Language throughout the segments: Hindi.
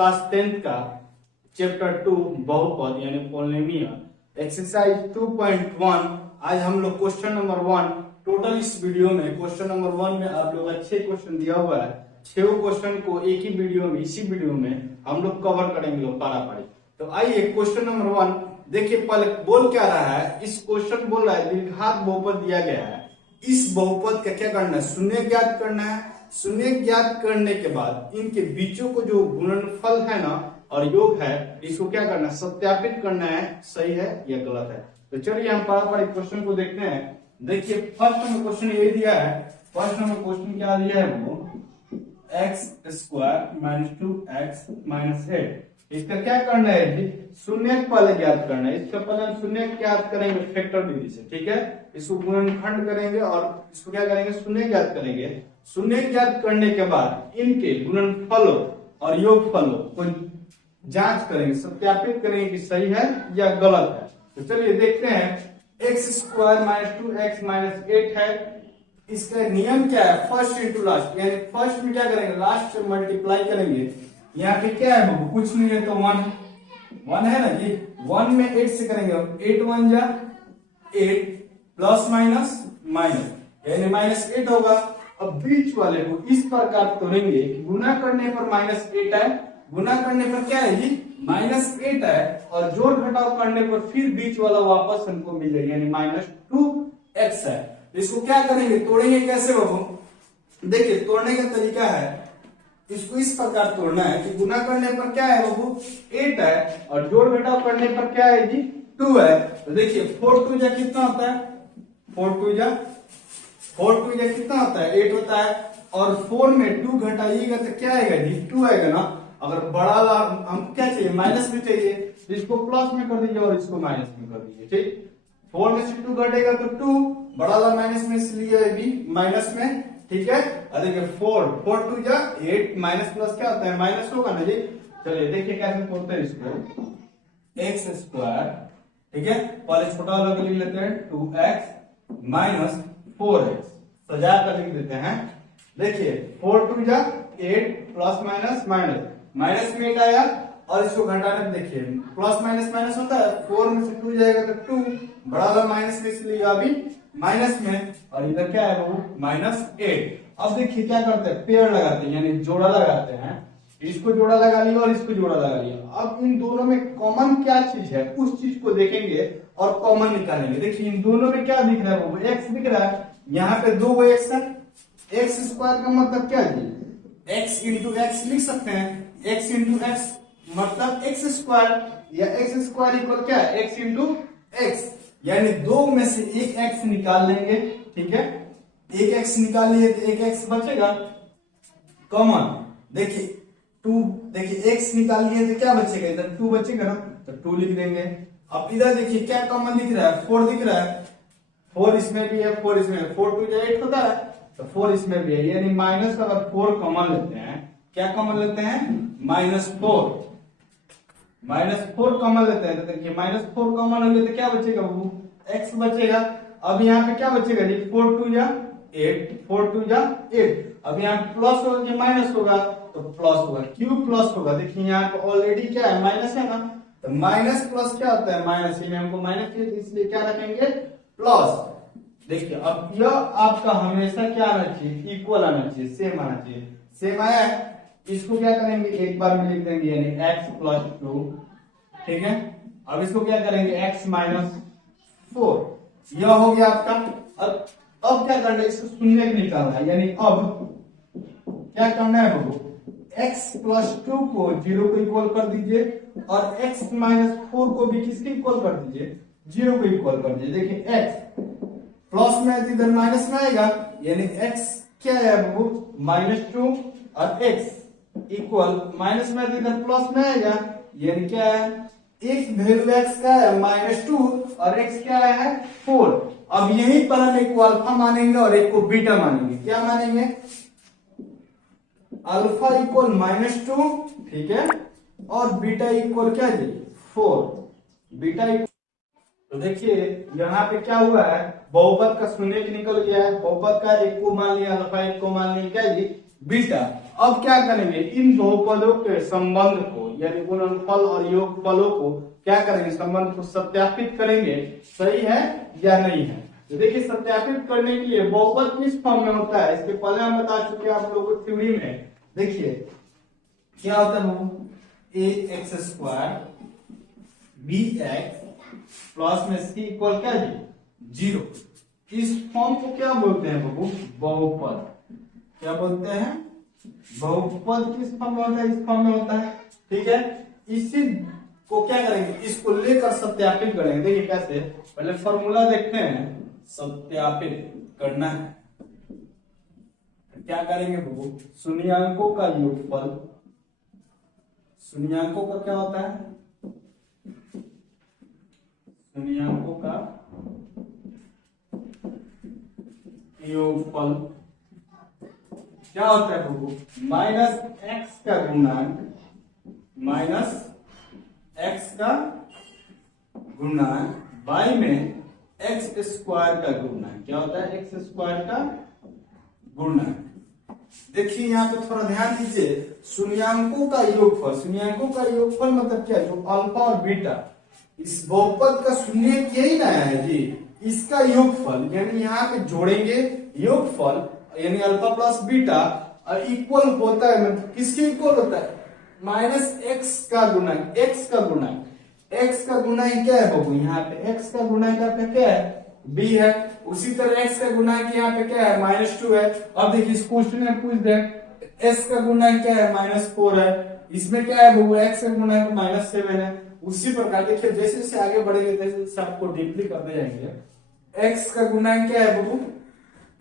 क्लास 10th का चैप्टर 2 बहुपद यानी पॉलिनोमियल एक्सरसाइज 2.1। आज हम लोग क्वेश्चन नंबर 1 टोटल इस वीडियो में क्वेश्चन नंबर 1 में आप लोग 6 क्वेश्चन दिया हुआ है। 6 क्वेश्चन को एक ही वीडियो में इसी वीडियो में हम लोग कवर करेंगे लोग पारा पारी। तो आइए क्वेश्चन नंबर 1 देखिए। पहले बोल क्या रहा है, इस क्वेश्चन बोल रहा है द्विघात बहुपद दिया गया है, इस बहुपद का क्या करना है, शून्य ज्ञात करना है। शून्य ज्ञात करने के बाद इनके बीचों को जो गुणनफल है ना और योग है, इसको क्या करना है, सत्यापित करना है सही है या गलत है। तो चलिए हम पारा क्वेश्चन को देखते हैं। देखिए फर्स्ट नंबर क्वेश्चन ये दिया है। फर्स्ट नंबर क्वेश्चन क्या दिया है, वो x square minus 2x minus 8। इसका क्या करना है जी, शून्य पहले ज्ञात करना है। इसका पहले हम शून्य ज्ञात करेंगे फैक्टर विधि से, ठीक है। इसको गुणनखंड करेंगे और इसको क्या करेंगे, शून्य ज्ञात करेंगे। शून्य ज्ञात करने के बाद इनके गुणनफलों और योगफलों को जांच करेंगे, सत्यापित करेंगे कि सही है या गलत है। तो चलिए देखते हैं। x square minus 2x minus 8 है। इसका नियम क्या है, फर्स्ट इंटू लास्ट, यानी फर्स्ट में क्या करेंगे, लास्ट से मल्टीप्लाई करेंगे। यहाँ पे क्या है बाबू, कुछ नहीं है तो 1 है ना जी। 1 में 8 से करेंगे, 8 1 जा 8 प्लस माइनस माइनस यानी माइनस 8 होगा। अब बीच वाले को इस प्रकार तोड़ेंगे कि गुना करने पर माइनस 8 है, गुना करने पर क्या है जी माइनस 8 है, और जोड़ घटाव करने पर फिर बीच वाला वापस हमको मिलेगा यानी माइनस 2x है। इसको क्या करेंगे, तोड़ेंगे कैसे बाबू, देखिए तोड़ने का तरीका है, इसको इस प्रकार तोड़ना है कि गुना करने पर क्या है बाबू 8 है और जोड़ घटाव करने पर क्या है जी 2 है। तो देखिए 4 2 जा कितना होता है, 4 2 जा कितना होता है, 8 होता है। और 4 में 2 घटाइएगा तो क्या आएगा जी 2 आएगा ना। अगर बड़ा हमको क्या चाहिए, माइनस में चाहिए, तो इसको प्लस में कर दीजिए और इसको माइनस में कर दीजिए, ठीक। 4 में से 2 घटेगा तो 2, बड़ा वाला माइनस में इसलिए भी माइनस में, ठीक है। और देखिए 4 2 जा 8 माइनस प्लस क्या होता है, माइनस होगा ना जी। चलिए देखिए कैसे तोड़ते हैं इसको, एक्स स्क्वायर, ठीक है। पहले छोटा वाला को लिख लेते हैं 2x माइनस 4x, सजा कर लिख देते हैं। देखिए 4 2 जा 8 प्लस माइनस माइनस, माइनस में 8 आया और इसको घटाने में देखिए प्लस माइनस माइनस होता है, 4 में से 2 जाएगा तो 2, बड़ा वाला माइनस में इसलिए अभी माइनस में, और इधर क्या है वो माइनस 8। अब देखिए क्या करते हैं, पेड़ लगाते हैं यानी जोड़ा लगाते हैं। इसको जोड़ा लगा लिया और इसको जोड़ा लगा लिया। अब इन दोनों में कॉमन क्या चीज है, उस चीज को देखेंगे और कॉमन निकालेंगे। देखिए इन दोनों में क्या दिख रहा है, वो एक्स दिख रहा है, यहाँ पे 2 एक्स है। एक्स स्क्वायर का मतलब क्या जी, एक्स इंटू एक्स लिख सकते हैं, एक्स इंटू एक्स मतलब एक्स स्क्वायर, या एक्स स्क्वायर इक्वल क्या है, एक्स इंटू एक्स, यानी 2 में से एक एक्स निकाल लेंगे, ठीक है। एक एक्स निकाल लिए तो एक एक्स बचेगा कॉमन। देखिए 2, देखिए एक्स निकाल लिए तो क्या बचेगा, इधर 2 बचेगा ना, तो 2 लिख देंगे। अब इधर देखिए क्या कॉमन दिख रहा है, 4 दिख रहा है, 4 इसमें भी है, 4 इसमें है, 4 2 जा 8 होता है, तो 4 इसमें भी है, यानी माइनस अगर 4 कॉमन लेते हैं, क्या कॉमन लेते हैं, -4 कॉमन लेते हैं। तो देखिए -4 कॉमन हो गया तो क्या बचेगा वो x बचेगा। अब यहाँ पे क्या बचेगा जी 4 2 जा 8 4 2 जा 8। अब यहाँ प्लस होगा कि माइनस होगा, तो प्लस होगा, क्यों प्लस होगा, देखिए यहाँ पे ऑलरेडी क्या है माइनस है ना, तो माइनस प्लस क्या होता है माइनस, ही हमको माइनस चाहिए इसलिए क्या रखेंगे प्लस। देखिए अब यह आपका हमेशा क्या आना चाहिए, इक्वल आना चाहिए, सेम आना चाहिए। सेम आया है, इसको क्या करेंगे एक बार में लिख देंगे यानी x प्लस 2, ठीक है। अब इसको क्या करेंगे x माइनस 4, यह हो गया आपका। अब क्या करना है, इसको शून्य निकालना है, यानी अब क्या करना है बाबू, x प्लस 2 को 0 को इक्वल कर दीजिए और x माइनस 4 को भी किसके इक्वल कर दीजिए, 0 को इक्वल कर दीजिए। देखिए x प्लस में इधर माइनस में आएगा, यानी x क्या है बाबू -2 और x इक्वल माइनस में इधर प्लस में आएगा, यानी क्या है, एक वैल्यू x का है -2 और x क्या है 4। अब यही पर हम एक को अल्फा मानेंगे और एक को बीटा मानेंगे। क्या मानेंगे, अल्फा इक्वल -2, ठीक है, और बीटा इक्वल क्या जी 4, बीटा इक्वल। तो देखिए यहाँ पे क्या हुआ है, बहुपद का शून्य निकल गया है, बहुपद का एक को मान लिया अल्फा, एक को मान लिया क्या जी बीटा। अब क्या करेंगे, इन दो पदों के संबंध को यानी गुणनफल और योगफलों को क्या करेंगे, संबंध को सत्यापित करेंगे, सही है या नहीं है। तो देखिए सत्यापित करने के लिए बहुपद किस फॉर्म में होता है, इसके पहले हम बता चुके हैं आप लोगों को थ्योरी में। देखिए क्या होता है, a x square b x plus में सी इक्वल क्या जी 0। इस फॉर्म को क्या बोलते हैं बाबू, बहुपद। क्या बोलते हैं, बहुपद किस फॉर्म में होता है, इस फॉर्म में होता है, ठीक है। इसी को क्या करेंगे, इसको लेकर सत्यापित करेंगे। देखिए कैसे, पहले फॉर्मूला देखते हैं, सत्यापित करना है। क्या करेंगे बाबू, शून्याङ्कों का योगफल, शून्याङ्कों का क्या होता है, शून्याङ्कों का योगफल क्या होता है बाबू, माइनस एक्स का गुणांक, माइनस एक्स का गुणांक बाई में एक्स स्क्वायर का गुणांक। क्या होता है, एक्स स्क्वायर का गुणांक। देखिए यहाँ पे थोड़ा ध्यान दीजिए, शून्याङ्कों का योगफल, शून्याङ्कों का योगफल मतलब क्या है, जो अल्फा और बीटा, इस बहुपद का शून्य यही ना है जी, इसका योगफल यानी यहाँ पे जोड़ेंगे योगफल यानी अल्फा प्लस बीटा और इक्वल होता है, मतलब किसके इक्वल होता है, माइनस एक्स का गुणांक, एक्स का गुणांक, एक्स का गुणांक क्या है बाबू, यहाँ पे एक्स का गुणांक यहाँ पे क्या है, बी है। उसी तरह एक्स का गुणांक यहाँ पे क्या है, -2 है। अब देखिए इस क्वेश्चन में पूछ दे एस का गुणांक क्या है, -4 है। इसमें क्या है बाबू, एक्स का गुणांक -7 है। उसी प्रकार देखिए जैसे जैसे आगे बढ़ेंगे तैसे जैसे आपको डीपली करते जाएंगे। एक्स का गुणांक क्या है बाबू,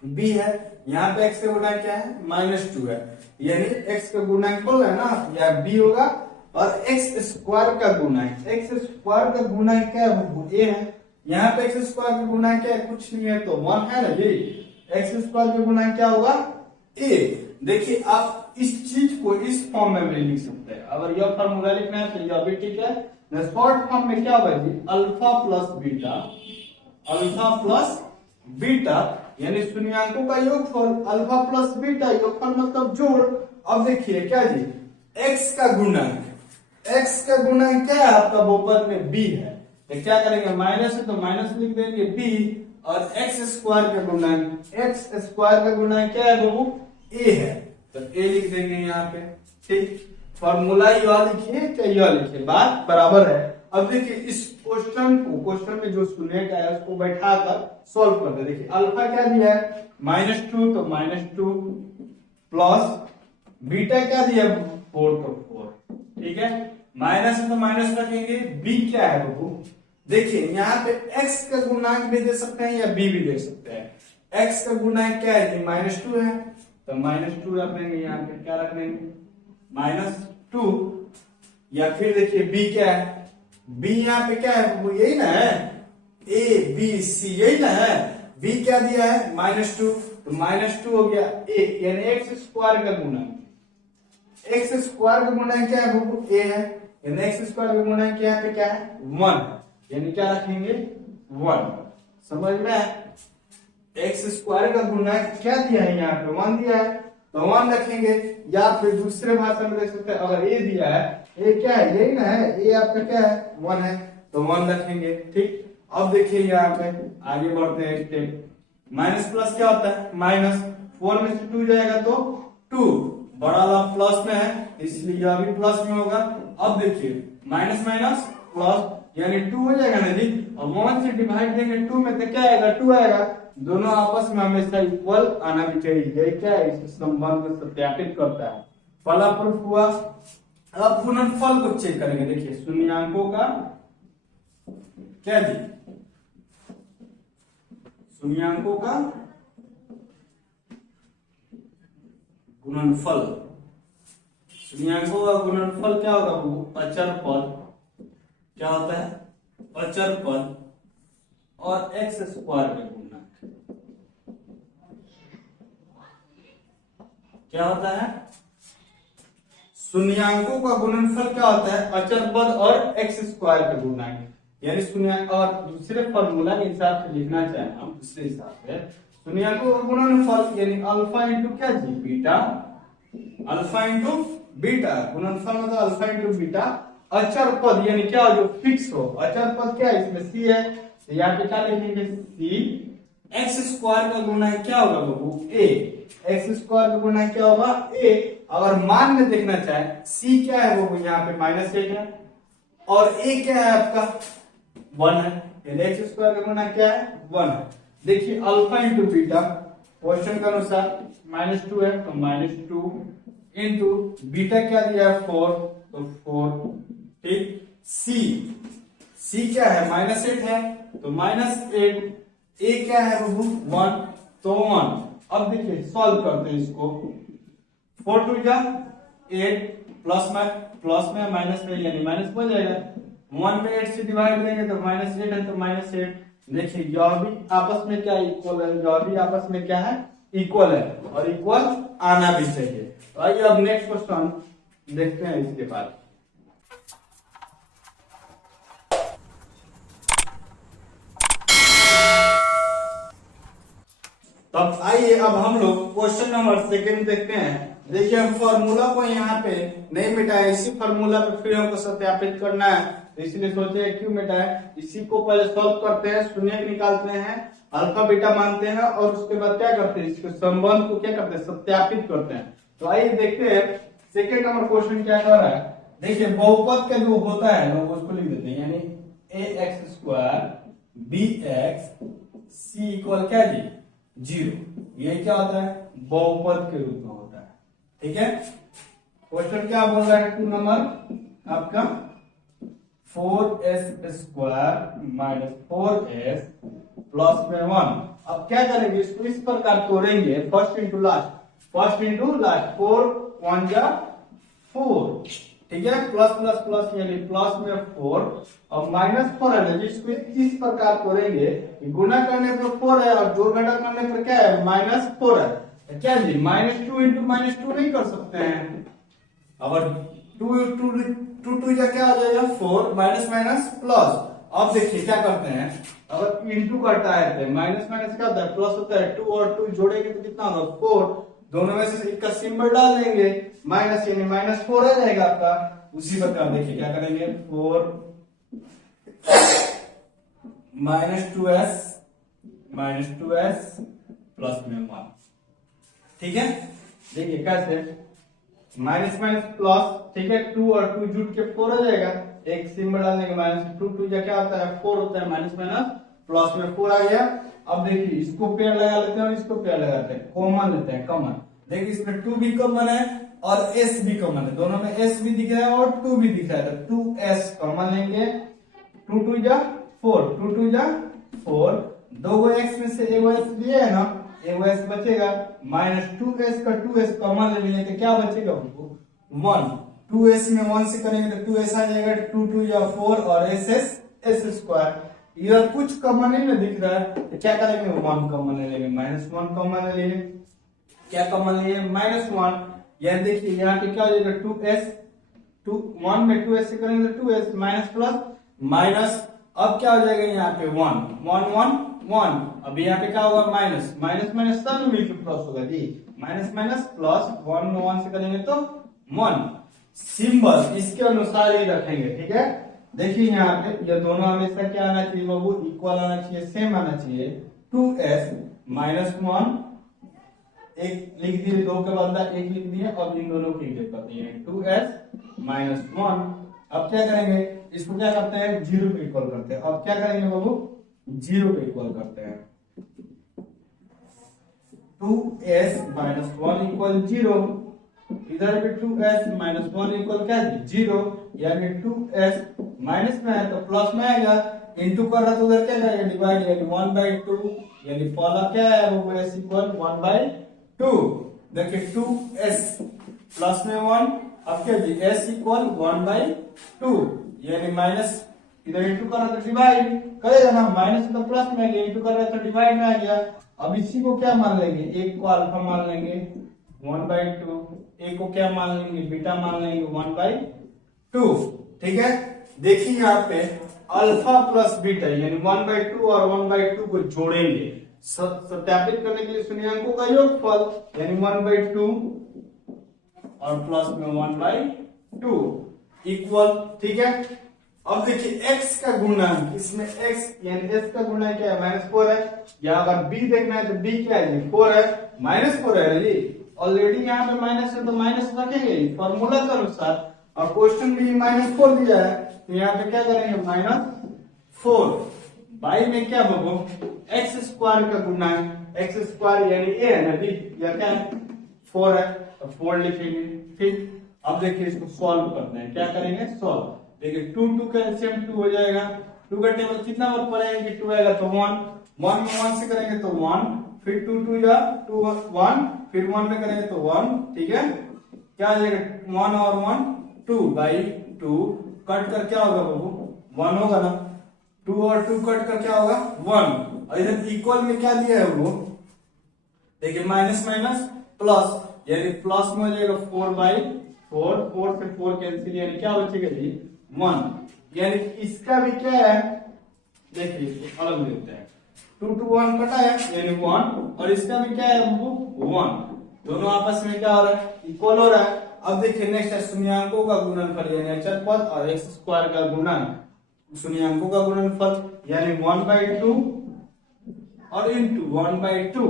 बी है। यहाँ पे एक्स का गुणांक क्या है, -2 है, यानी एक्स का गुणांक बोल रहा है ना, या बी होगा। और एक्स स्क्वायर का गुणांक, एक्स स्क्वायर का गुणांक क्या है बाबू, ए है। यहाँ पे एक्स स्क्वायर का गुणांक क्या है, कुछ नहीं है तो 1 है ना जी। एक्स स्क्वायर का गुणांक क्या होगा, ए। देखिए आप इस चीज को इस फॉर्म में भी लिख सकते हैं। अगर यह फॉर्मूला लिखना है तो यह भी ठीक है। शॉर्ट फॉर्म में क्या होगा जी, alpha plus beta, alpha plus beta यानी शून्याङ्कों का योगफल, अल्फा प्लस बीटा योगफल मतलब जोड़। अब देखिए क्या जी, एक्स का गुणांक, एक्स का गुणांक क्या है आपका बहुपद में, बी है। तो क्या करेंगे, माइनस है तो माइनस लिख देंगे बी, और एक्स स्क्वायर का गुणांक, एक्स स्क्वायर का गुणांक क्या है बाबू, ए है, तो ए लिख देंगे यहाँ पे, ठीक। फॉर्मूला यह लिखिए चाहे यह लिखिए, बात बराबर है। अब देखिए इस क्वेश्चन को, क्वेश्चन में जो सुने का है उसको बैठाकर सॉल्व कर दे। देखिए अल्फा क्या दिया है, -2 तो -2 प्लस बीटा क्या दिया, 4 तो 4, ठीक है। माइनस है तो माइनस रखेंगे, बी क्या है बाबू, देखिए यहाँ पे एक्स का गुणांक भी दे सकते हैं या बी भी दे सकते हैं। एक्स का गुणांक क्या है, -2 है तो -2 रख देंगे, यहाँ पे क्या रख देंगे, -2। या फिर देखिए बी क्या है, बी यहाँ पे क्या है वो यही ना है, ए बी सी यही ना है। बी क्या दिया है, -2 तो -2 हो गया ए, यानी एक्स स्क्वायर का गुणांक, एक्स स्क्वायर का गुणांक क्या है बाबू, ए है, यानी एक्स स्क्वायर का गुणांक यहाँ पे क्या है, 1, यानी क्या रखेंगे 1। समझ में, एक्स स्क्वायर का गुणांक क्या दिया है, यहाँ पे 1 दिया है तो 1 रखेंगे। या फिर दूसरे भाषा में देख सकते हैं, अगर ए दिया है, ए क्या है यही ना है, ए आपका क्या है 1 है तो 1 रखेंगे, ठीक। अब देखिए यहाँ पे आगे बढ़ते हैं स्टेप, माइनस प्लस क्या होता है, माइनस, 4 में से 2 जाएगा तो 2, बड़ा वाला प्लस में है इसलिए यह भी प्लस में होगा। अब देखिए माइनस माइनस प्लस यानी 2 हो जाएगा ना जी, और 1 से डिवाइड देंगे 2 में तो क्या आएगा, 2 आएगा। दोनों आपस में हमेशा इक्वल आना भी चाहिए, यही क्या है इस संबंध को सत्यापित करता है। फला प्रूफ हुआ। अब गुणनफल को चेक करेंगे। देखिए शून्याङ्कों का क्या जी, शून्याङ्कों का गुणनफल, शून्याङ्कों का गुणनफल क्या होगा वो, अचर पद क्या होता है, अचर पद और एक्स स्क्वायर का गुणक क्या होता है, शून्याङ्कों का गुणनफल क्या होता है, अचर पद और एक्स स्क्वायर का गुणक। यानी शून्याङ्क, और दूसरे फॉर्मूला के हिसाब से लिखना चाहे हम दूसरे हिसाब से, शून्याङ्कों का गुणनफल यानी अल्फा इंटू क्या जी, बीटा अल्फा इंटू बीटा, गुणनफल मतलब अल्फा इंटू बीटा। अचर पद यानी क्या जो फिक्स हो, अचर पद क्या है, इसमें सी है, तो यहाँ पे क्या लिखेंगे, सी एक्स स्क्वायर का गुणा क्या होगा बाबू, ए, एक्स स्क्वायर का गुणा क्या होगा, ए। अगर मान में देखना चाहे, सी क्या है बाबू, यहाँ पे -8 है, और ए क्या है आपका 1 है, यानी एक्स स्क्वायर का गुणा क्या है 1 है। देखिए अल्फा इंटू बीटा, क्वेश्चन के अनुसार -2 है तो -2 इंटू बीटा क्या दिया है 4, तो 4, ठीक। सी क्या है -8 है तो -8, ए क्या है बाबू 1 तो 1। अब देखिए सॉल्व करते हैं इसको, 4 2 जा 8, प्लस में माइनस में यानी माइनस हो जाएगा, 1 में 8 से डिवाइड देंगे तो -8 है तो -8। देखिए यह भी आपस में क्या इक्वल है, यह भी आपस में क्या है इक्वल है, और इक्वल आना भी चाहिए। तो आइए अब नेक्स्ट क्वेश्चन देखते हैं इसके बाद। तब आइए अब हम लोग क्वेश्चन नंबर 2 देखते हैं। देखिए हम फॉर्मूला को यहाँ पे नहीं मिटाए, इसी फॉर्मूला पे फिर हमको सत्यापित करना है, तो इसलिए सोचे क्यों मिटाए, इसी को पहले सॉल्व करते हैं, शून्य निकालते हैं, अल्फा बीटा मानते हैं, और उसके बाद क्या करते हैं, इसके संबंध को क्या करते हैं, सत्यापित करते हैं। तो आइए देखते हैं सेकेंड नंबर क्वेश्चन क्या कर रहा है। देखिए बहुपद का जो होता है लोग उसको लिख देते हैं, यानी ए एक्स स्क्वायर बी एक्स सी इक्वल क्या जी 0, ये क्या होता है बहुपद के रूप में होता है, ठीक है। क्वेश्चन क्या बोल रहा है 2 नंबर आपका 4s square minus 4s plus में 1। अब क्या करेंगे, इसको इस प्रकार तोड़ेंगे, फर्स्ट इंटू लास्ट, 4 1 जा 4, ठीक है, प्लस प्लस प्लस यानी प्लस में 4, और -4 है, जिसको इस प्रकार तोड़ेंगे, गुणा करने पर 4 है और जोड़ घटा करने पर क्या है -4 है, तो क्या जी -2 इंटू -2 नहीं कर सकते हैं। अगर 2 जा क्या आ जाएगा 4, माइनस माइनस प्लस। अब देखिए क्या करते हैं, अगर इंटू करता है तो माइनस माइनस क्या होता है प्लस होता है, 2 और 2 जोड़ेंगे तो कितना होगा 4, दोनों में से एक का सिंबल डाल देंगे, माइनस यानी -4 आ जाएगा आपका। उसी प्रकार देखिए क्या करेंगे 4 -2s प्लस में 1, ठीक है। देखिए कैसे माइनस माइनस प्लस, ठीक है, 2 और 2 जुड़ के 4 हो जाएगा, एक सिंबल डालने के -2 जा क्या होता है 4 होता है, माइनस माइनस प्लस में 4 आ गया। अब देखिए इसको पेड़ लगा लेते हैं और इसको पेड़ लगाते हैं, कॉमन लेते हैं, कॉमन। देखिए इसमें 2 भी कॉमन है और s भी कॉमन है, दोनों में s भी दिख रहा है और 2 भी दिख रहा है, तो 2s कॉमन लेंगे, 2 2 जा 4, 2 2 जा 4, दो गो x में से एगो s दिए है ना, एगो s बचेगा, -2s का 2s कॉमन ले लेंगे तो क्या बचेगा हमको 1, 2s में 1 से करेंगे तो 2s आ जाएगा, 2 2 या 4 और s स्क्वायर, इधर कुछ कॉमन नहीं ना दिख रहा है, तो क्या करेंगे 1 कॉमन ले लेंगे, -1 कॉमन ले लेंगे, क्या कॉमन लिए -1, यानी देखिए यहाँ पे क्या हो जाएगा 2s, 1 में 2s से करेंगे तो 2s माइनस प्लस माइनस, अब क्या हो जाएगा यहाँ पे 1 1 1 1, अब यहाँ पे क्या होगा माइनस माइनस माइनस सब मिलकर प्लस होगा जी, माइनस माइनस प्लस, 1 में 1 से करेंगे तो 1, सिंबल इसके अनुसार ही रखेंगे, ठीक है। देखिए यहाँ पे ये दोनों हमेशा क्या आना चाहिए बाबू, इक्वल आना चाहिए, सेम आना चाहिए, 2s -1 एक लिख दिए, 2 के बदला 1 लिख दिए, अब इन दोनों की इक्वल करते हैं 2s -1। अब क्या करेंगे, इसको क्या करते हैं 0 पे इक्वल करते हैं, अब क्या करेंगे बाबू 0 पे इक्वल करते हैं, 2s -1 इक्वल 0, इधर भी 2s -1 इक्वल क्या है 0, यानी 2s माइनस में है तो प्लस में आएगा, इंटू कर रहा तो उधर क्या जाएगा डिवाइड, यानी 1/2, यानी पहला क्या है वो s इक्वल 1/2। देखिए 2s प्लस में 1, अब क्या जी s इक्वल 1/2, यानी माइनस इधर इंटू कर रहा तो डिवाइड करेगा ना, माइनस तो प्लस में आ गया, इंटू कर रहा तो डिवाइड में आ गया। अब इसी को क्या मान लेंगे, एक को अल्फा मान लेंगे 1/2, एक को क्या मान लेंगे बीटा मान लेंगे 1/2, ठीक है। देखिए यहाँ पे अल्फा प्लस बीटा यानी 1/2 और 1/2 को जोड़ेंगे, सत्यापित करने के लिए शून्यंकों का योगफल, यानी 1/2 और प्लस में 1/2 इक्वल, ठीक है। अब देखिए x का गुणनक, इसमें x यानी s का गुणनक क्या है, -4 है। या अगर b देखना है तो b क्या है जी, 4 है, -4 है ना जी। ऑलरेडी यहाँ पे माइनस है तो माइनस रखेंगे फॉर्मूला के अनुसार, और क्वेश्चन में -4 दिया है तो यहाँ पे क्या करेंगे, -4 बाई में क्या बको x स्क्वायर का गुणनक, x स्क्वायर यानी a है ना जी, या क्या है 4 है तो 4 लिखेंगे, ठीक। अब देखिए इसको सॉल्व करते हैं, क्या करेंगे सॉल्व। देखिए 2 2 का एलसीएम 2 हो जाएगा, 2 का टेबल कितना बार पढ़ेंगे, 2 आएगा तो 1, 1 में 1 से करेंगे तो 1, फिर 2 2 या 2 1, फिर 1 में करेंगे तो 1, ठीक है। क्या आ जाएगा 1 और 1 2/2, कट कर क्या होगा बाबू 1 होगा ना, 2 और 2 कट कर क्या होगा 1, और इधर इक्वल में क्या दिया है वो, देखिए माइनस माइनस प्लस, यानी प्लस में हो जाएगा 4/4, 4 से 4 कैंसिल, यानी क्या बचेगा जी 1, यानी इसका भी क्या है, देखिए अलग लेते हैं, 2 2 1 कटा है यानी 1, और इसका भी क्या है 1, दोनों आपस में क्या हो रहा है, इक्वल हो रहा है। अब देखिए नेक्स्ट है शून्यांकों का गुणनफल, यानी अचर पद और एक्स स्क्वायर का गुणन, शून्यांकों का गुणनफल यानी 1/2 और इंटू 1/2,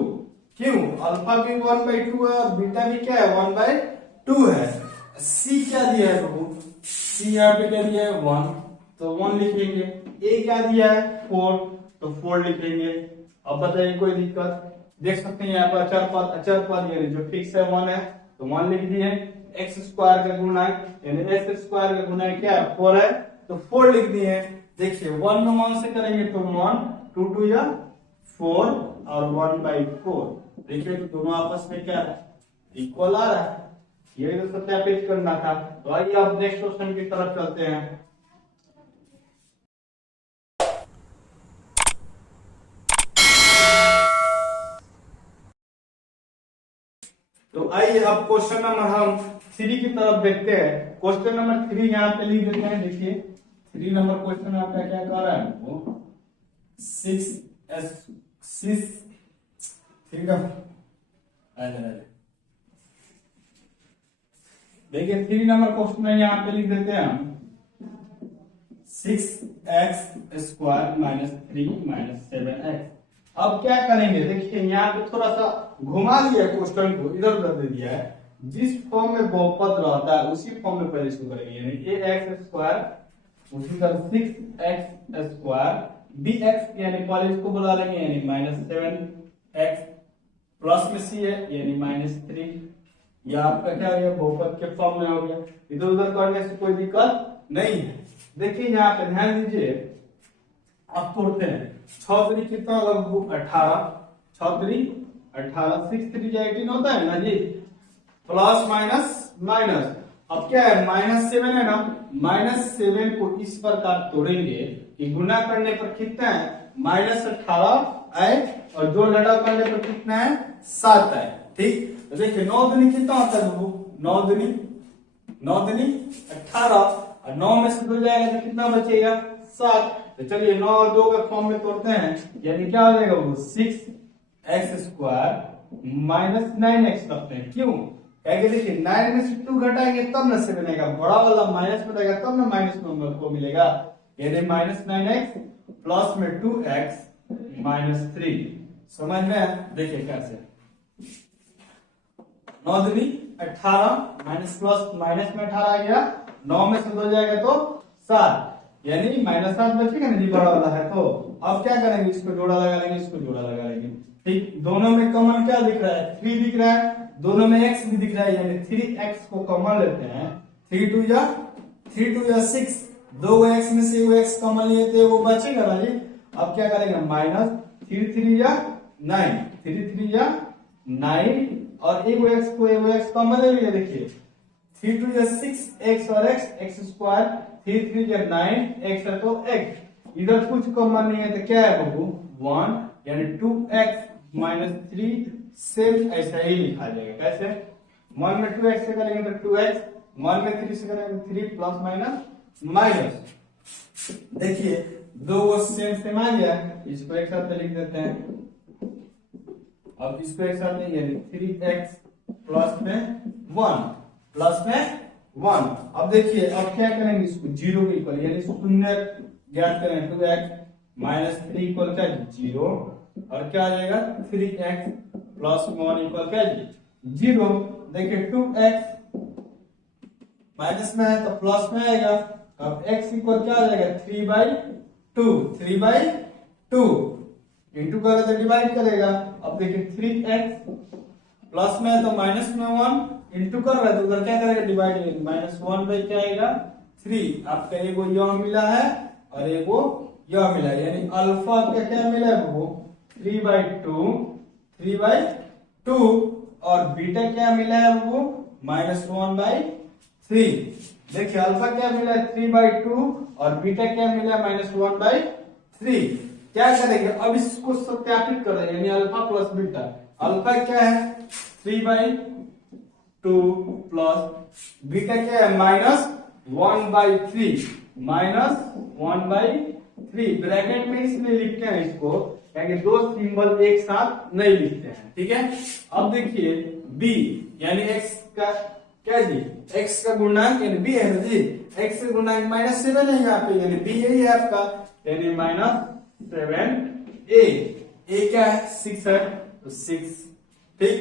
क्यों, अल्फा भी 1/2 है और बीटा भी क्या है 1/2 है। सी क्या दिया है बाबू, सी यहाँ पे क्या दिया है 1 तो 1 लिखेंगे, ए क्या दिया है 4 तो 4 लिखेंगे। अब बताइए कोई दिक्कत, देख सकते हैं यहाँ पर अचर पद यानी जो फिक्स है 1 है तो 1 लिख दिए, एक्स स्क्वायर का गुणनक यानी एक्स स्क्वायर का गुणनक क्या है 4 है तो 4 लिख दिए। देखिए 1 में 1 से करेंगे तो 1, 2 2 या 4 और 1/4, देखिए तो दोनों आपस में क्या है इक्वल आ रहा है, ये तो सत्यापित करना था। तो आइए अब नेक्स्ट क्वेश्चन की तरफ चलते हैं। तो आइए अब क्वेश्चन नंबर हम 3 की तरफ देखते हैं। क्वेश्चन नंबर 3 यहाँ पे लिख देते हैं, देखिए 3 नंबर क्वेश्चन आपका क्या कह रहा है वो 6 ठीक है, देखिए 3 नंबर क्वेश्चन में यहाँ पे लिख देते हैं हम 6x² - 3 - 7x। अब क्या करेंगे, देखिए यहाँ पे थोड़ा सा घुमा दिया क्वेश्चन को, इधर उधर दे दिया है, जिस फॉर्म में बहुपद रहता है उसी फॉर्म में पहले इसको करेंगे, यानी ax², उसी तरह 6x², bx यानी पहले इसको बुला लेंगे यानी -7x, प्लस में c है यानी -3, या आपका क्या हो गया बहुपद के फॉर्म में हो गया, इधर उधर करने से कोई दिक्कत नहीं है। देखिए यहाँ पे ध्यान दीजिए, अब तोड़ते हैं, 6 3 कितना होगा 18, 6 3 18, 6 3 18 होता है ना जी, प्लस माइनस माइनस, अब क्या है -7 है ना, -7 को इस प्रकार तोड़ेंगे कि गुना करने पर कितना है -18 आए और जोड़ घटाव करने पर कितना है 7 आए, ठीक। तो देखिए 9 दूनी कितना होता है बाबू, 9 दूनी 18, और 9 में से 2 जाएगा तो कितना बचेगा 7। तो चलिए 9 और 2 के फॉर्म में तोड़ते हैं, यानी क्या हो जाएगा वो 6x² - 9x रखते हैं, क्यों, क्या देखिए 9 में से 2 घटाएंगे तब ना 7 आएगा, बड़ा वाला माइनस में रहेगा तब ना माइनस नंबर को मिलेगा, यानी -9x प्लस में 2x -3, समझ में, देखिए कैसे 9 दूनी 18 माइनस प्लस माइनस में 18 आ गया, 9 में से 2 जाएगा तो 7, यानी -7 बचेगा ना जी, बड़ा वाला है। तो अब क्या करेंगे, इसको जोड़ा लगा लेंगे, इसको जोड़ा लगा लेंगे, ठीक। दोनों में कॉमन क्या दिख रहा है 3 दिख रहा है, दोनों में x भी दिख रहा है, यानी 3x को कॉमन लेते हैं, 3 2 या 6, 2 x में से 1 x कॉमन लिए थे वो बचेगा ना जी। अब क्या करेंगे -3 3 या 9, 3 3 या 9, और एक x को x कॉमन ले लिया, देखिए 3 2 या 6x और x² 3 3 या 9x है तो x, इधर कुछ कॉमन नहीं है तो क्या है बाबू 1, यानी 2x - 3 सेम ऐसा ही लिखा जाएगा, कैसे 1 में 2x से करेंगे तो 2x, 1 में 3 से करेंगे तो 3 प्लस माइनस, देखिए 2 वो सेम आ गया, इसको एक साथ लिख देते हैं, अब इसको एक साथ नहीं, यानी 3x प्लस में 1, प्लस में 1। अब देखिए अब क्या करेंगे, इसको 0 के इक्वल यानी शून्य ज्ञात करें, 2x माइनस 3 इक्वल क्या 0, और क्या आ जाएगा 3x प्लस 1 इक्वल क्या 0। देखिए 2x माइनस में है तो प्लस में आएगा, अब x इक्वल क्या आ जाएगा 3/2 इंटू करेगा तो डिवाइड करेगा। अब देखिए 3x प्लस में है तो माइनस में 1 इंटू कर रहा है तो उधर क्या करेगा डिवाइड, माइनस 1 बाई क्या आएगा 3। आपका एगो यह मिला है और एगो यह मिला है, यानी अल्फा आपका क्या मिला है वो 3/2 और बीटा क्या मिला है वो -1/3। देखिए अल्फा क्या मिला है 3/2 और बीटा क्या मिला है -1/3। क्या करेंगे अब इसको सत्यापित कर देंगे, यानी अल्फा प्लस बीटा। अल्फा क्या है 3/2 प्लस बीटा क्या है -1/3 ब्रैकेट में इसलिए लिखते हैं इसको क्योंकि दो सिंबल एक साथ नहीं लिखते हैं, ठीक है। अब देखिए b यानी x का क्या जी, x का गुणनक यानी b है ना जी, x का गुणनक -7 है यहाँ पे, यानी b यही है आपका, यानी -7a। a क्या है 6 है तो 6, ठीक।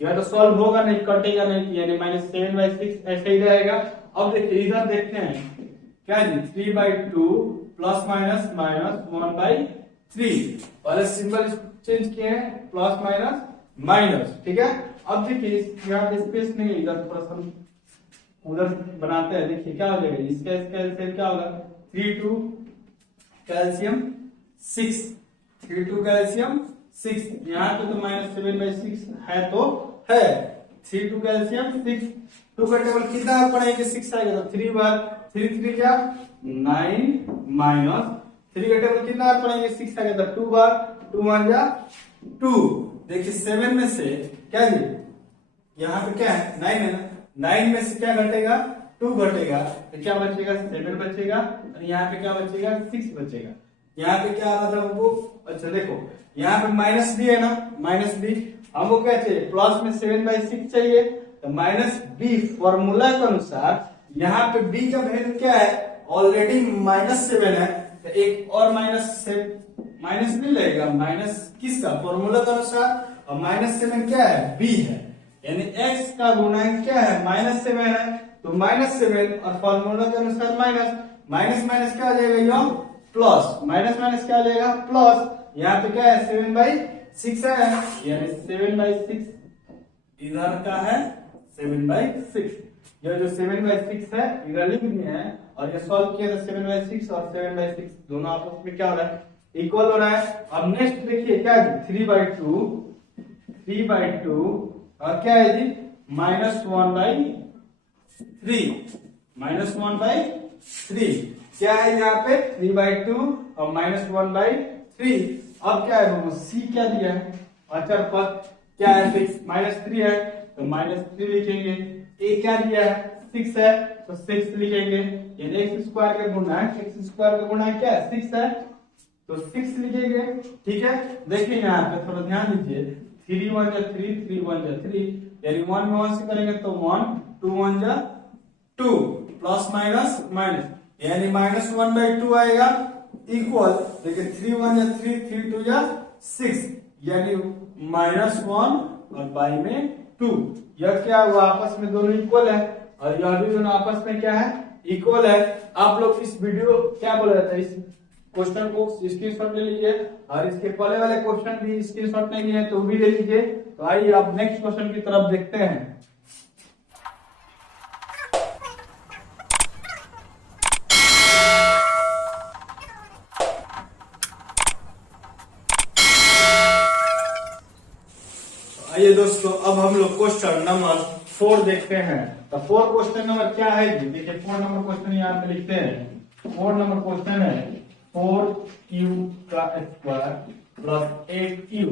यह तो सॉल्व होगा नहीं, कटेगा नहीं, यानी -7/6 ऐसे ही रहेगा। अब देखिए इधर देखते हैं क्या जी 3/2 प्लस माइनस -1/3, पहले सिंबल चेंज किए हैं प्लस माइनस, ठीक है। अब देखिए यहाँ पे स्पेस नहीं है, इधर थोड़ा उधर बनाते हैं। देखिए क्या हो जाएगा, इसका एलसीएम क्या होगा 3/2 कैल्शियम 6, 3/2 कैल्शियम 6, यहाँ पे तो -7/6 है तो है, 3/2 कैल्शियम 6। 2 का टेबल कितना पढ़ेंगे 6 आएगा तो 3 बार 3 क्या 9 माइनस 3 का टेबल कितना पढ़ेंगे 6 आएगा तो 2 बार 2 1 जा 2। देखिए 7 में से क्या जी, यहाँ पे क्या है 9 है ना, 9 में से क्या घटेगा 2 घटेगा तो क्या बचेगा 7 बचेगा, और यहाँ पे क्या बचेगा 6 बचेगा। यहाँ पे क्या आ रहा था वो, अच्छा देखो यहाँ पे माइनस बी है ना, माइनस बी हमको क्या चाहिए प्लस में 7/6 चाहिए तो -b फॉर्मूला के अनुसार यहाँ पे b का वैल्यू क्या है ऑलरेडी -7 है तो एक और माइनस मिल जाएगा, माइनस किसका फॉर्मूला के अनुसार, और -7 क्या है b है, यानी x का गुणक क्या है -7 है तो -7 और फॉर्मूला के अनुसार माइनस क्या आ जाएगा यह प्लस, माइनस क्या आ जाएगा प्लस। यहाँ पे क्या है 7/6 है, यानी 7/6 इधर का है 7/6, यह जो 7/6 है इधर लिख दिए हैं और ये सॉल्व किया था 7/6 और 7/6 दोनों आपस में क्या हो रहा है इक्वल हो रहा है। अब नेक्स्ट देखिए क्या है 3/2 और क्या है जी -1/3 क्या है यहाँ पे 3/2 और -1/3। अब क्या है वो c क्या दिया है अचर पद क्या है 6 -3 है तो -3 लिखेंगे, a क्या दिया है 6 है तो 6 लिखेंगे, यानी x स्क्वायर का गुणा क्या है 6 है तो 6 लिखेंगे, ठीक है। देखिए यहाँ पे थोड़ा ध्यान दीजिए 3 1 जा 3 3 1 जा 3, यानी 1 में 1 से करेंगे तो 1 2 1 जा 2 प्लस माइनस यानी -1/2 आएगा इक्वल, देखिए 3 1 जा 3 3 2 जा 6, यानी -1 और बाई में 2, यह क्या हुआ आपस में दोनों इक्वल है और यह भी दोनों आपस में क्या है इक्वल है। आप लोग इस वीडियो क्या बोल रहे थे, इस क्वेश्चन को स्क्रीनशॉट ले लीजिए और इसके पहले वाले क्वेश्चन भी स्क्रीनशॉट नहीं लिए तो भी ले लीजिए। तो आइए अब नेक्स्ट क्वेश्चन की तरफ देखते हैं। आइए दोस्तों अब हम लोग क्वेश्चन नंबर 4 देखते हैं। तो 4 क्वेश्चन नंबर क्या है जी, देखिए 4 नंबर क्वेश्चन यहाँ पे लिखते हैं। 4 नंबर क्वेश्चन है 4u का स्क्वायर प्लस 8u,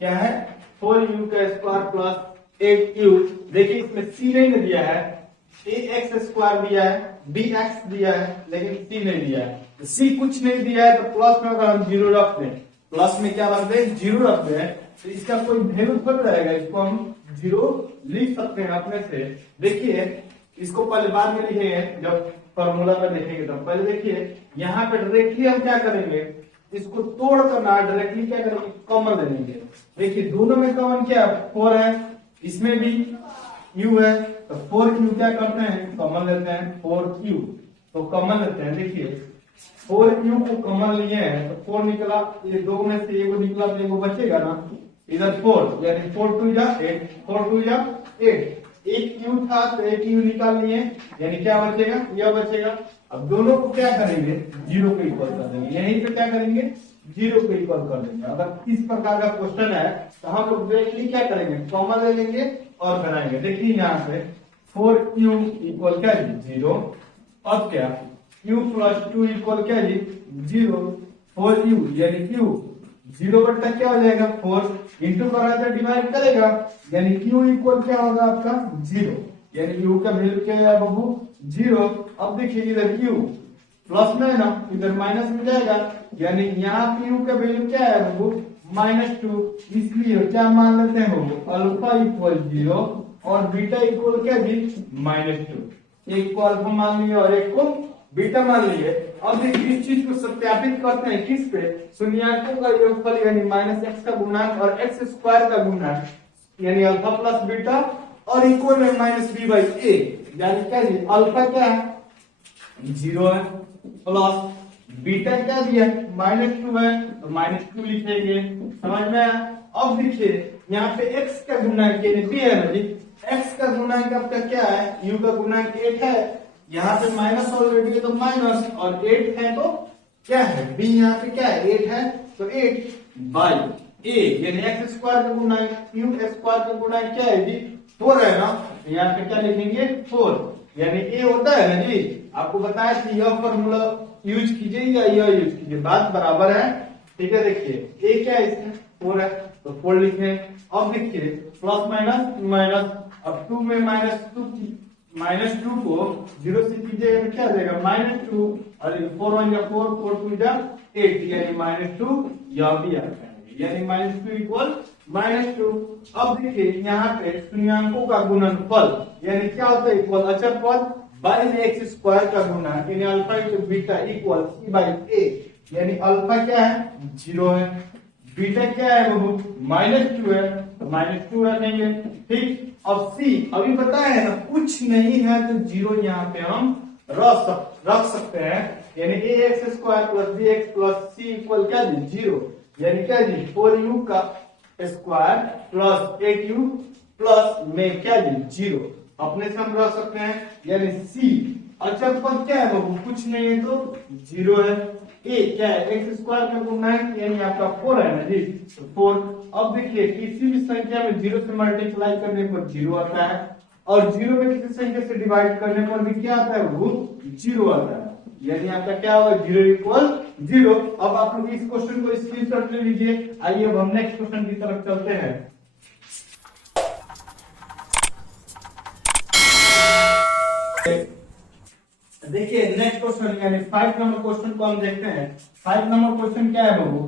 क्या है 4u का स्क्वायर प्लस 8u। देखिए इसमें c नहीं दिया है, ax स्क्वायर दिया है, bx दिया है, लेकिन c नहीं दिया है। तो c कुछ नहीं दिया है तो प्लस में अगर हम 0 रख दें, प्लस में क्या रख दें 0 रख दें तो इसका कोई वैल्यू थोड़ा रहेगा, इसको हम जीरो लिख सकते हैं अपने से। देखिए इसको पहले बाद में लिखेंगे, जब फॉर्मूला में देखेंगे तब। पहले देखिए यहाँ पे डायरेक्टली हम क्या करेंगे, इसको तोड़ कर ना डायरेक्टली क्या करेंगे, कॉमन ले लेंगे। देखिए दोनों में कॉमन क्या है, 4 है, इसमें भी q है, तो 4q क्या करते हैं, कॉमन लेते हैं 4q, तो कॉमन लेते हैं। देखिए 4q को कॉमन लिए हैं तो 4 निकला, ये दो में से एगो निकला तो एगो बचेगा ना, इधर 4 यानी 4 2 जा 8, 4 2 जा 8, एक q था तो एक q निकाल लिए, यानी क्या बचेगा, यह बचेगा। अब दोनों को क्या करेंगे, जीरो को इक्वल कर देंगे, यहीं पे क्या करेंगे, जीरो को इक्वल कर देंगे। अगर इस प्रकार का क्वेश्चन है तो हम लोग डायरेक्टली क्या करेंगे, कॉमन ले लेंगे और बनाएंगे। देखिए यहाँ पे 4q इक्वल क्या जी, जीरो। अब क्या, q प्लस 2 इक्वल क्या जी, जीरो। 4u यानी q जीरो बट्टा क्या हो जाएगा, 4 इंटू करा तो डिवाइड करेगा, यानी q इक्वल क्या होगा आपका, जीरो। यानी u का वैल्यू क्या है बाबू, जीरो। अब देखिए इधर q प्लस में है ना, इधर माइनस में जाएगा, यानी यहाँ पे u का वैल्यू क्या है बाबू, -2। इसलिए क्या मान लेते हैं बाबू, अल्फा इक्वल जीरो और बीटा इक्वल क्या जी, -2। एक को अल्फा मान लिए और एक को बीटा मान लिए। अब देखिए इस चीज को सत्यापित करते हैं किस पे, शून्यांकों का योगफल यानी -x का गुणांक और x² का गुणांक, यानी अल्फा प्लस बीटा और इक्वल में -b/a, यानी क्या जी, अल्फा क्या है, जीरो है, प्लस बीटा क्या दिया है, -2 है, तो -2 लिखेंगे। समझ में आया। अब देखिए यहाँ पे x का गुणांक यानी b है ना जी, x का गुणांक आपका क्या है, u का गुणांक 8 है, यहाँ पे माइनस ऑलरेडी है तो माइनस, और 8 है तो क्या है, b यहाँ पे क्या है, 8 है, तो 8/a यानी x² का गुणांक, u² का गुणांक क्या है जी, 4 है ना, तो यहाँ पे क्या लिखेंगे, 4, यानी a होता है ना जी। आपको बताया कि यह फॉर्मूला यूज कीजिए या यह यूज कीजिए, बात बराबर है, ठीक है। देखिए a क्या है, इसमें 4 है तो 4 लिखे। अब देखिए प्लस माइनस माइनस, अब 2 में -2 को 0 से कीजिएगा तो क्या आ जाएगा, -2, और 4 1 जा 4, 4 2 जा 8, यानी -2, यह भी आता है, यानी -2 इक्वल -2। अब देखिए यहाँ पे शून्याङ्कों का गुणनफल यानी क्या होता है, इक्वल अचर पद बाई x² का गुणा, यानी alpha into beta equal c/a, यानी अल्फा क्या है, 0 है, बीटा क्या है बाबू, -2 है, तो -2 रखेंगे, ठीक। अब c अभी बताया है ना, कुछ नहीं है तो 0 यहाँ पे हम रख सकते हैं, यानी ax² plus bx plus c equal क्या जी, 0, यानी क्या जी, 4u का स्क्वायर प्लस 8u प्लस में क्या जी, 0 अपने से हम रख सकते हैं, यानी c अचर पद क्या है बाबू, कुछ नहीं है तो 0 है। a क्या है, x² का गुणांक यानी आपका 4 है ना जी, तो 4। अब देखिए किसी भी संख्या में 0 से मल्टीप्लाई करने पर 0 आता है, और 0 में किसी संख्या से डिवाइड करने पर भी क्या आता है बाबू, 0 आता है, यानी आपका क्या होगा, 0 इक्वल 0। अब आप लोग इस क्वेश्चन को स्क्रीनशॉट ले लीजिए। आइए अब हम नेक्स्ट क्वेश्चन की तरफ चलते हैं। देखिए नेक्स्ट क्वेश्चन यानी 5 नंबर क्वेश्चन को हम देखते हैं। 5 नंबर क्वेश्चन क्या है बाबू,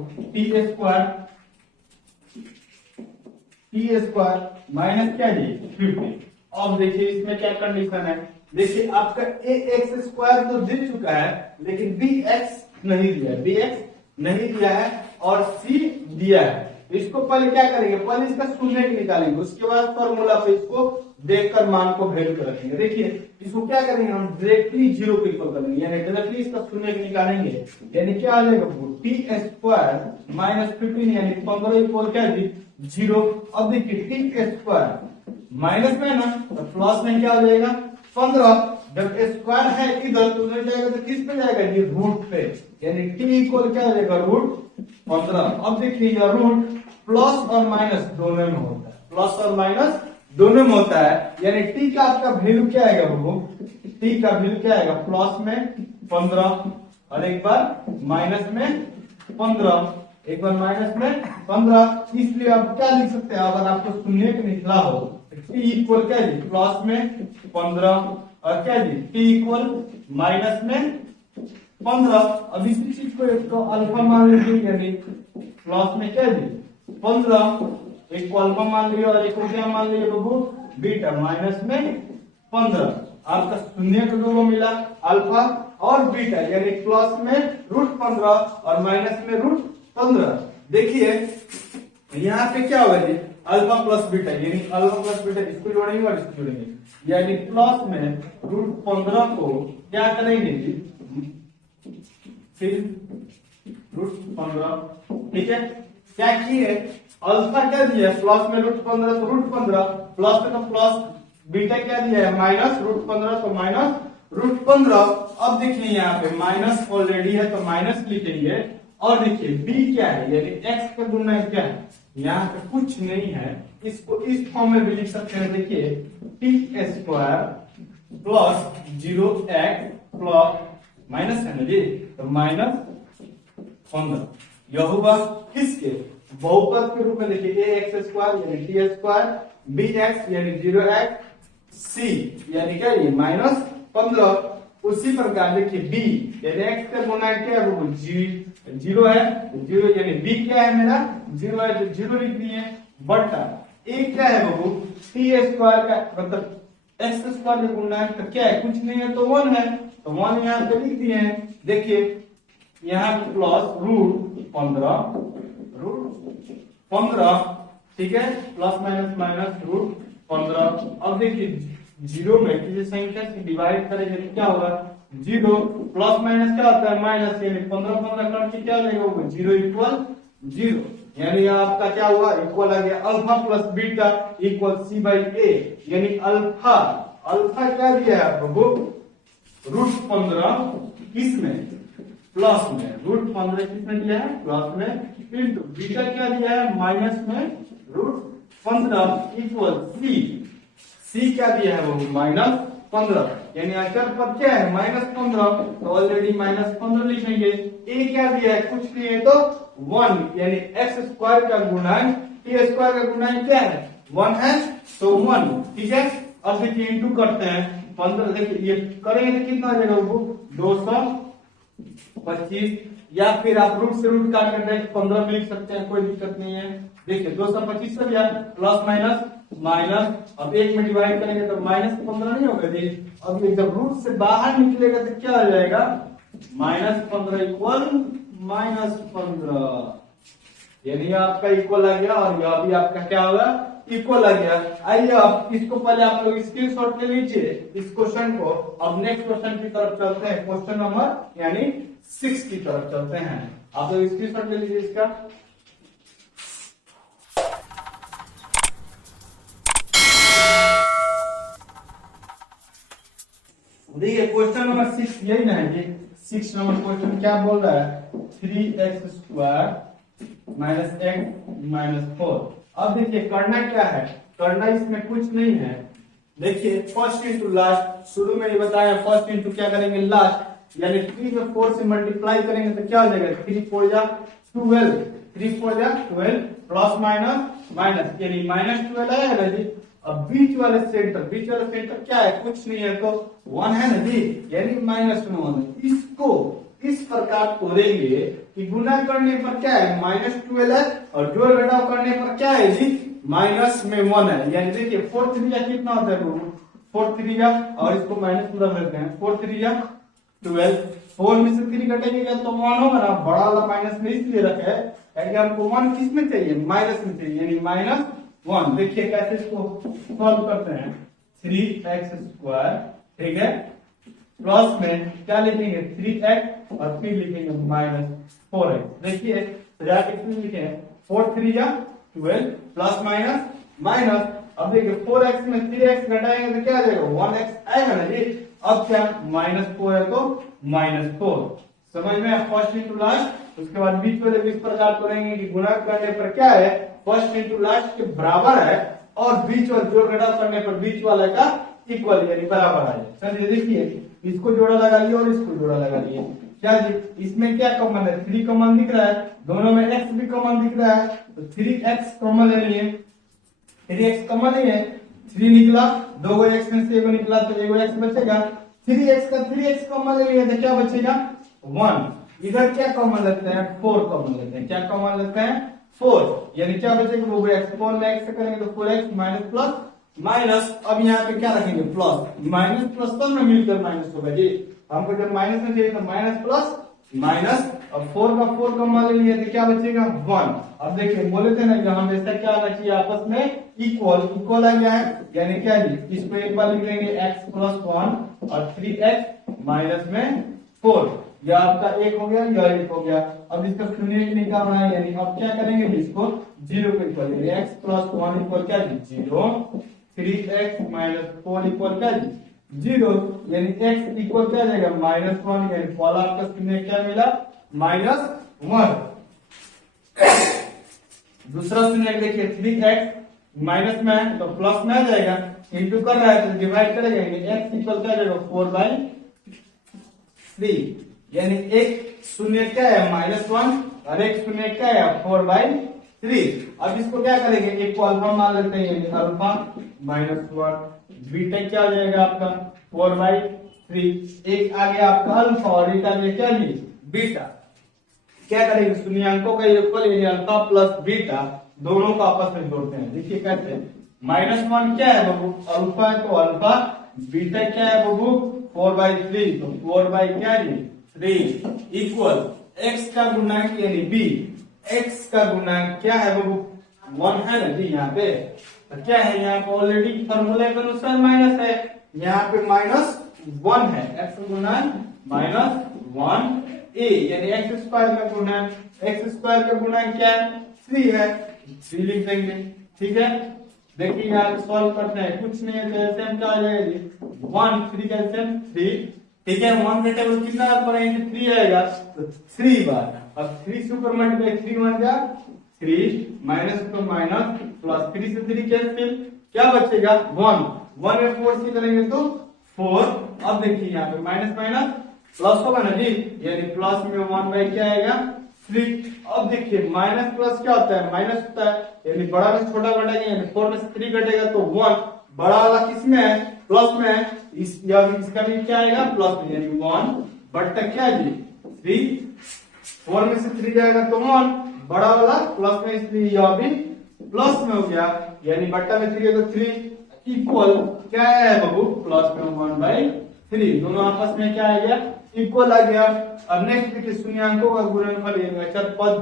t² माइनस क्या जी, 50। अब देखिए इसमें क्या कंडीशन है, देखिए आपका ax² तो दे चुका है, लेकिन bx नहीं दिया है, bx नहीं दिया है और c दिया है। इसको पहले क्या करेंगे, पहले इसका शून्य निकालेंगे, उसके बाद फॉर्मूला पे इसको देखकर मान को वैल्यू कर रखेंगे। देखिए इसको क्या करेंगे, हम डायरेक्टली 0 को इक्वल करेंगे, यानी डायरेक्टली इसका शून्य निकालेंगे, यानी क्या आ जाएगा t² माइनस 15 यानी 15 इक्वल क्या जी, 0। अब देखिए t² माइनस में ना तो प्लस में क्या हो जाएगा, 15, जब स्क्वायर है इधर तो उधर जाएगा तो किस पे जाएगा जी, रूट पे, यानी t इक्वल क्या हो जाएगा, √15। अब देखिए यह रूट प्लस और माइनस दोनों में होता है, प्लस और माइनस दोनों में होता है, यानी t का आपका वैल्यू क्या आएगा बाबू, t का वैल्यू क्या आएगा, प्लस में 15 और एक बार माइनस में 15, एक बार माइनस में 15। इसलिए आप क्या लिख सकते हैं, अगर आपको शून्य निकला हो t इक्वल क्या जी, प्लस में 15 और क्या जी, t इक्वल माइनस में 15। अब इसी चीज को एक तो अल्फा मान लीजिए, यानी प्लस में क्या जी 15 एक को अल्फा मान लिया और एक को क्या मान लिया बाबू, बीटा। माइनस में 15 आपका शून्य को दो मिला, अल्फा और बीटा, यानी प्लस में √15 और माइनस में √15। देखिए यहाँ पे क्या होगा जी, अल्फा प्लस बीटा, यानी अल्फा प्लस बीटा इसको जोड़ेंगे और इसको जोड़ेंगे, यानी प्लस में √15 को क्या करेंगे जी, फिर √15, ठीक है। क्या किए, अल्फा क्या दिया है प्लस में √15 तो √15, प्लस में तो प्लस, बीटा क्या दिया है माइनस √15 तो माइनस √15। अब देखिए यहाँ पे माइनस ऑलरेडी है तो माइनस लिखेंगे, और देखिए b क्या है, यानी x का गुणा क्या है, यहाँ पे कुछ नहीं है, इसको इस फॉर्म में भी लिख सकते हैं। देखिए t² plus 0x plus minus है ना जी, तो -15 यह होगा किसके, बहुपद के रूप में। देखिए ax² यानी t² bx यानी 0x c यानी क्या ये -15। उसी प्रकार देखिए b यानी x का गुणा क्या है वो 0 है, 0 यानी b क्या है मेरा 0 है तो 0 लिख दिए, बटा a क्या है बाबू t² का मतलब x² का गुणा है तो क्या है, कुछ नहीं है तो 1 है, तो 1 यहाँ पे लिख दिए हैं। देखिए यहाँ पे प्लस √15, ठीक है, प्लस माइनस माइनस √15। अब देखिए 0 में किसी संख्या से डिवाइड करेंगे तो क्या होगा, 0 प्लस माइनस क्या होता है माइनस, यानी 15 करके क्या लेगा 0 इक्वल 0, यानी आपका क्या हुआ इक्वल आ गया alpha plus beta equal c/a, यानी अल्फा क्या दिया है आपको √15 किसमें प्लस में, √15 किसमें दिया है प्लस में, इंटू बीटा क्या दिया है माइनस में √15 इक्वल c क्या दिया है वो -15, यानी अचर पद क्या है -15, तो ऑलरेडी -15 लिखेंगे। a क्या दिया है कुछ नहीं है तो 1, यानी x² का गुणांक t² का गुणांक क्या है 1 है तो 1, ठीक है। अब देखिए इंटू करते हैं 15, देखिए ये करेंगे तो कितना आ जाएगा वो 225, या फिर आप रूट से रूट काट कर 15 में लिख सकते हैं, कोई दिक्कत नहीं है। देखिए 225 से दिया प्लस माइनस माइनस, अब एक में डिवाइड करेंगे तो -15 नहीं होगा जी, अब ये जब रूट से बाहर निकलेगा तो क्या आ जाएगा -15 इक्वल -15, यानी आपका इक्वल आ गया, और यह भी आपका क्या होगा इक्वल आ गया। आइए अब इसको पहले आप लोग स्क्रीनशॉट ले लीजिए इस क्वेश्चन को। अब नेक्स्ट क्वेश्चन की तरफ चलते हैं, क्वेश्चन नंबर यानी 6 की तरफ चलते हैं। आप लोग स्क्रीनशॉट ले लीजिए इसका। देखिए क्वेश्चन नंबर 6 यही ना है जी, 6 नंबर क्वेश्चन क्या बोल रहा है 3x² - x - 4। अब देखिए करना क्या है, करना इसमें कुछ नहीं है। देखिए फर्स्ट इंटू लास्ट, शुरू में ये बताया फर्स्ट इंटू क्या करेंगे लास्ट, यानी 3 में 4 से मल्टीप्लाई करेंगे तो क्या हो जाएगा 3 4 जा 12, 3 4 जा 12 प्लस माइनस माइनस, यानी -12 आएगा जी। अब बीच वाले सेंटर क्या है कुछ नहीं है तो 1 है ना जी, यानी -1। इसको इस प्रकार तोड़ेंगे कि गुना करने पर क्या है -12 है, और जोड़ घटाव करने पर क्या है जी -1 है, यानी देखिए 4 3 या कितना होता है 4 3 या, और इसको माइनस पूरा करते हैं 4 3 या 12, 4 में से 3 घटेगा तो 1 होगा ना, बड़ा वाला माइनस में इसलिए रखा है क्योंकि हमको 1 किस में चाहिए माइनस में चाहिए, यानी -1। देखिए कैसे इसको सॉल्व करते हैं, 3x², ठीक है, प्लस में क्या लिखेंगे 3x और फिर लिखेंगे -4x। देखिए जाके लिखे 4 3 या 12 प्लस माइनस माइनस, अब देखिए 4x में 3x घटाएंगे तो क्या आ जाएगा 1x आएगा ना जी। अब क्या -4 है तो -4, समझ में फर्स्ट इंटू लास्ट। उसके बाद बीच वाले इस प्रकार करेंगे कि गुणा करने पर क्या है फर्स्ट इंटू लास्ट के बराबर है, और बीच और जोड़ घटाव करने पर बीच वाले का इक्वल यानी बराबर आ जाए। चलिए देखिए इसको जोड़ा लगा लिया और इसको जोड़ा लगा लिया, क्या जी इसमें क्या कॉमन है 3 कॉमन दिख रहा है, दोनों में x भी कॉमन दिख रहा है तो 3x कॉमन ले लिए, 3x कॉमन ही है, 3 निकला, 2 x में से 1 निकला तो 1 x बचेगा, 3x का 3x कॉमन ले लिया तो क्या बचेगा 1। इधर क्या कॉमन लेते हैं 4 कॉमन लेते हैं, क्या कॉमन लेते हैं 4, यानी क्या बचेगा वो x को x से करेंगे तो 4x माइनस प्लस माइनस, अब यहाँ पे क्या रखेंगे प्लस, माइनस प्लस तब ना मिलकर माइनस होगा जी, हमको जब माइनस में चाहिए तो माइनस प्लस माइनस, अब 4 का 4 का मान ले लिया तो क्या बचेगा 1। अब देखिए बोले थे ना कि हमेशा क्या आना चाहिए आपस में इक्वल, इक्वल आ गया है, यानी क्या जी इसको एक बार लिख देंगे x प्लस 1 और 3x माइनस में 4, यह आपका एक हो गया, यह एक हो गया। अब इसका शून्य निकालना है, यानी अब क्या करेंगे इसको जीरो को इक्वल, यानी x प्लस 1 इक्वल क्या जी 0, 3x माइनस 4 इक्वल क्या जी 0, यानी x इक्वल क्या जाएगा -1, यानी पहला आपका शून्य क्या मिला -1। दूसरा शून्य देखिए 3x माइनस में है तो प्लस में आ जाएगा, इंटू कर रहा है तो डिवाइड करेगा, यानी x इक्वल क्या जाएगा 4/3, यानी एक शून्य क्या है -1 और एक शून्य क्या है 4/3। अब इसको क्या करेंगे एक को अल्फा मान लेते हैं, यानी अल्फा -1, बीटा क्या हो जाएगा आपका 4/3, एक आ गया आपका अल्फा और एक आ गया क्या जी बीटा। क्या करेंगे शून्यंकों का योगफल यानी अल्फा प्लस बीटा दोनों को आपस में जोड़ते हैं। देखिए कैसे, -1 क्या है बाबू अल्फा है तो अल्फा, बीटा क्या है बाबू 4/3 तो 4 क्या जी 3 इक्वल x का गुणांक यानी b, x का गुणांक क्या है बाबू 1 है ना जी, यहाँ पे तो क्या है यहाँ पे ऑलरेडी फॉर्मूला के अनुसार माइनस है, यहाँ पे -1 है, x का गुणांक -1 a, यानी x स्क्वायर का गुणांक, x स्क्वायर का गुणांक क्या है 3 है, 3 लिख देंगे। ठीक है, देखिए यहाँ सॉल्व करते हैं, कुछ नहीं है तो एलसीएम क्या आ जाएगा जी 1 3 का एलसीएम 3। ठीक है, 1 का टेबल कितना पर 3 आएगा तो 3 बार, अब 3 से ऊपर मल्टीप्लाई 3 बन गया 3 माइनस तो माइनस प्लस 3 से 3 कैंसिल, क्या बचेगा 1, 1 में 4 से करेंगे तो 4। अब देखिए यहाँ पे माइनस माइनस प्लस होगा ना जी, यानी प्लस में 1 क्या आएगा 3। अब देखिए माइनस प्लस क्या होता है माइनस होता है, यानी बड़ा में छोटा घटेगा, यानी 4 में से 3 घटेगा तो 1, बड़ा वाला किसमें है प्लस में है, इसका भी क्या आएगा प्लस में, यानी 1 बट्टा क्या जी 3, 4 में से 3 जाएगा तो 1, बड़ा वाला प्लस में इसलिए यह भी प्लस में हो गया, यानी बट्टा में 3 है तो 3 इक्वल क्या है बाबू प्लस में 1/3, दोनों आपस में क्या आ गया इक्वल आ गया। अब नेक्स्ट देखिए शून्यंकों का गुणनफल यानी अचर पद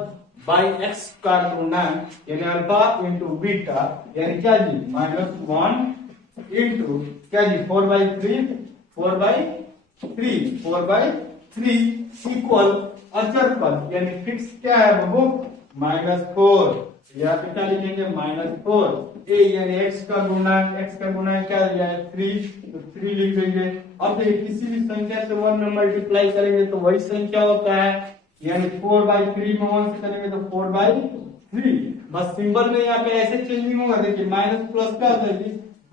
बाई x का गुणनफल यानी अल्फा इंटू बीटा, यानी क्या जी -1 इंटू क्या जी 4/3 इक्वल अचर पद यानी फिक्स क्या है बाबू -4, यहाँ पे क्या लिखेंगे -4 a, यानी x का गुणा क्या दिया है 3 तो 3 लिख देंगे। अब देखिए किसी भी संख्या से 1 में मल्टीप्लाई करेंगे तो वही संख्या होता है, यानी 4/3 में 1 से करेंगे तो 4/3, बस सिंबल में यहाँ पे ऐसे चेंजिंग होगा। देखिए माइनस प्लस क्या होता है जी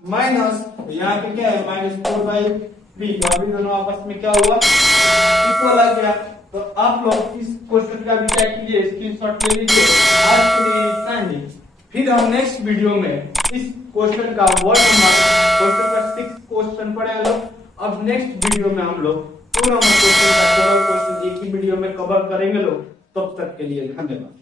माइनस, तो यहाँ पे क्या है -4/3, अभी दोनों आपस में क्या हुआ इक्वल आ गया। तो आप लोग इस क्वेश्चन का भी क्या कीजिए स्क्रीनशॉट ले लीजिए। आज के लिए इतना ही, फिर हम नेक्स्ट वीडियो में इस क्वेश्चन का वर्ड नंबर क्वेश्चन का 6 क्वेश्चन पढ़े लोग। अब नेक्स्ट वीडियो में हम लोग 2 नंबर क्वेश्चन का 12 क्वेश्चन एक ही वीडियो में कवर करेंगे लोग। तब तक के लिए धन्यवाद।